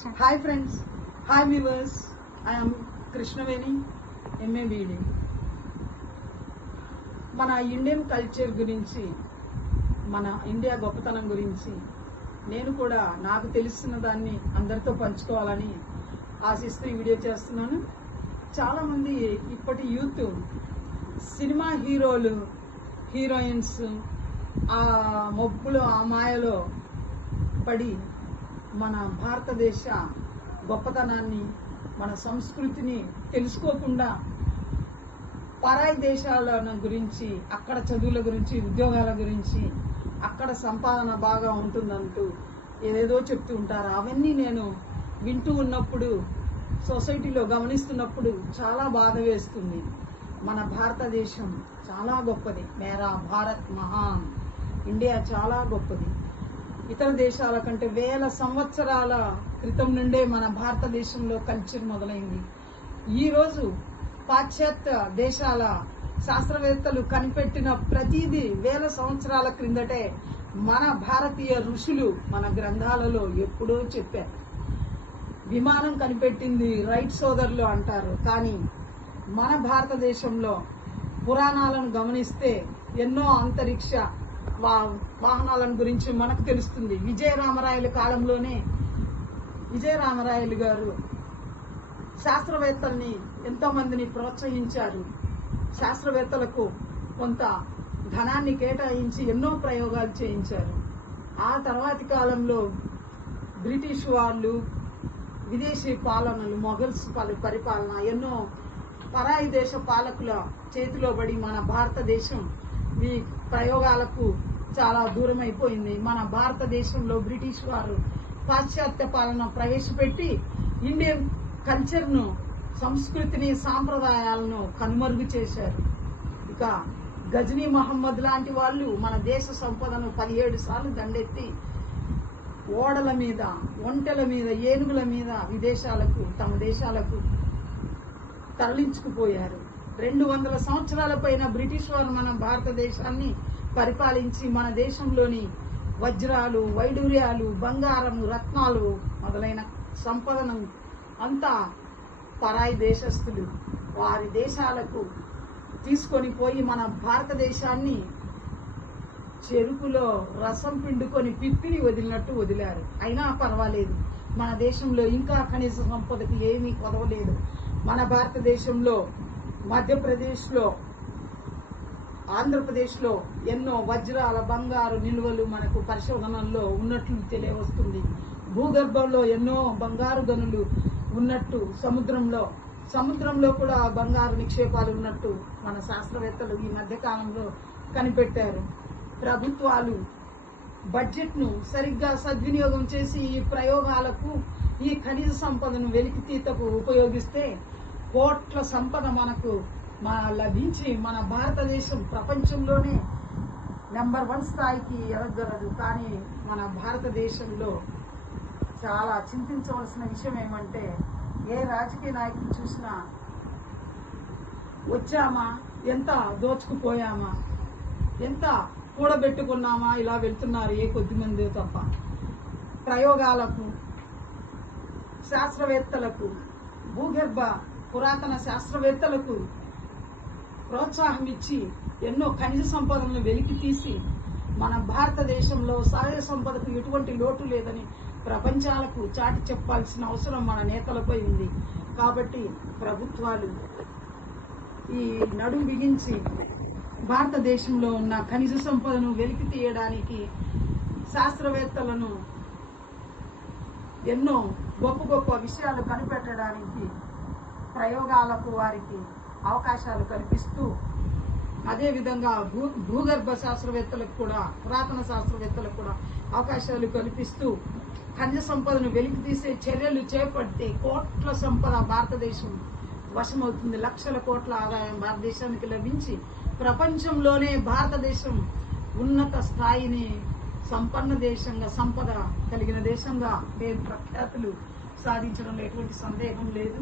Hi friends, hi viewers. I'm Krishnaveni, MA BEd. మన Indian culture గురించి, మన ఇండియా గొప్పతనం గురించి నేను కూడా నాకు తెలిసిన దాన్ని అందరితో పంచుకోవాలని ఆశిస్తూ ఈ వీడియో చేస్తున్నాను. చాలామంది ఇప్పటి యూత్ సినిమా హీరోలు, హీరోయిన్స్ ఆ మబ్బులో, ఆ మాయలో పడి మన భారతదేశ గొప్పతనాన్ని, మన సంస్కృతిని తెలుసుకోకుండా పరాయి దేశాల గురించి, అక్కడ చదువుల గురించి, ఉద్యోగాల గురించి, అక్కడ సంపాదన బాగా ఉంటుందంటూ ఏదేదో చెప్తూ ఉంటారు. అవన్నీ నేను వింటూ ఉన్నప్పుడు, సొసైటీలో గమనిస్తున్నప్పుడు చాలా బాధ వేస్తుంది. మన భారతదేశం చాలా గొప్పది. మేరా భారత్ మహాన్. ఇండియా చాలా గొప్పది. ఇతర దేశాల కంటే వేల సంవత్సరాల క్రితం నుండే మన భారతదేశంలో కల్చర్ మొదలైంది. ఈరోజు పాశ్చాత్య దేశాల శాస్త్రవేత్తలు కనిపెట్టిన ప్రతిదీ వేల సంవత్సరాల క్రిందటే మన భారతీయ ఋషులు మన గ్రంథాలలో ఎప్పుడో చెప్పారు. విమానం కనిపెట్టింది రైట్ సోదరులు అంటారు, కానీ మన భారతదేశంలో పురాణాలను గమనిస్తే ఎన్నో అంతరిక్ష వాహనాలను గురించి మనకు తెలుస్తుంది. విజయరామరాయల కాలంలోనే విజయరామరాయలు గారు శాస్త్రవేత్తల్ని ఎంతో మందిని ప్రోత్సహించారు. శాస్త్రవేత్తలకు కొంత ధనాన్ని కేటాయించి ఎన్నో ప్రయోగాలు చేయించారు. ఆ తర్వాతి కాలంలో బ్రిటిష్ వాళ్ళు, విదేశీ పాలనలు, మొఘల్స్ పరిపాలన, ఎన్నో పరాయి దేశ పాలకుల చేతిలో పడి మన భారతదేశం ఈ ప్రయోగాలకు చాలా దూరం అయిపోయింది. మన భారతదేశంలో బ్రిటిష్ వారు పాశ్చాత్య పాలన ప్రవేశపెట్టి ఇండియన్ కల్చర్ను, సంస్కృతిని, సాంప్రదాయాలను కనుమరుగు చేశారు. ఇక గజనీ మహమ్మద్ లాంటి వాళ్ళు మన దేశ సంపదను 17 సార్లు దండెత్తి ఓడల మీద, ఒంటెల మీద, ఏనుగుల మీద విదేశాలకు, తమ దేశాలకు తరలించుకుపోయారు. 200 సంవత్సరాల పైన బ్రిటిష్ వారు మన భారతదేశాన్ని పరిపాలించి మన దేశంలోని వజ్రాలు, వైడూర్యాలు, బంగారము, రత్నాలు మొదలైన సంపదను అంతా పరాయి దేశస్థులు వారి దేశాలకు తీసుకొని పోయి మన భారతదేశాన్ని చెరుకులో రసం పిండుకొని పిప్పిని వదిలినట్టు వదిలారు. అయినా పర్వాలేదు, మన దేశంలో ఇంకా ఖనిజ సంపదకు ఏమీ కొదవలేదు. మన భారతదేశంలో మధ్యప్రదేశ్లో, ఆంధ్రప్రదేశ్లో ఎన్నో వజ్రాల, బంగారు నిల్వలు మనకు పరిశోధనల్లో ఉన్నట్లు తెలియవస్తుంది. భూగర్భంలో ఎన్నో బంగారు గనులు ఉన్నట్టు, సముద్రంలో కూడా బంగారు నిక్షేపాలు ఉన్నట్టు మన శాస్త్రవేత్తలు ఈ మధ్య కాలంలో కనిపెట్టారు. ప్రభుత్వాలు బడ్జెట్ను సరిగ్గా సద్వినియోగం చేసి ఈ ప్రయోగాలకు, ఈ ఖనిజ సంపదను వెలికితీతకు ఉపయోగిస్తే కోట్ల సంపద మనకు లభించి మన భారతదేశం ప్రపంచంలోనే నెంబర్ 1 స్థాయికి ఎదగలదు. కానీ మన భారతదేశంలో చాలా చింతించవలసిన విషయం ఏమంటే, ఏ రాజకీయ నాయకులు చూసినా వచ్చామా, ఎంత దోచుకుపోయామా, ఎంత కూడబెట్టుకున్నామా, ఇలా వెళ్తున్నారు ఏ కొద్దిమంది తప్ప. ప్రయోగాలకు, శాస్త్రవేత్తలకు, భూగర్భ పురాతన శాస్త్రవేత్తలకు ప్రోత్సాహం ఇచ్చి ఎన్నో ఖనిజ సంపదలను వెలికి తీసి మన భారతదేశంలో సహజ సంపదకు ఎటువంటి లోటు లేదని ప్రపంచాలకు చాటి చెప్పాల్సిన అవసరం మన నేతలపై ఉంది. కాబట్టి ప్రభుత్వాలు ఈ నడుం బిగించి భారతదేశంలో ఉన్న ఖనిజ సంపదను వెలికి తీయడానికి, శాస్త్రవేత్తలను ఎన్నో గొప్ప గొప్ప విషయాలు కనిపెట్టడానికి ప్రయోగాలకు వారికి అవకాశాలు కల్పిస్తూ, అదేవిధంగా భూగర్భ శాస్త్రవేత్తలకు కూడా, పురాతన శాస్త్రవేత్తలకు కూడా అవకాశాలు కల్పిస్తూ ఖనిజ సంపదను వెలికి తీసే చర్యలు చేపడితే కోట్ల సంపద భారతదేశం వశమవుతుంది. లక్షల కోట్ల ఆదాయం భారతదేశానికి లభించి ప్రపంచంలోనే భారతదేశం ఉన్నత స్థాయిని, సంపన్న దేశంగా, సంపద కలిగిన దేశంగా పేరు ప్రఖ్యాతులు సాధించడంలో ఎటువంటి సందేహం లేదు.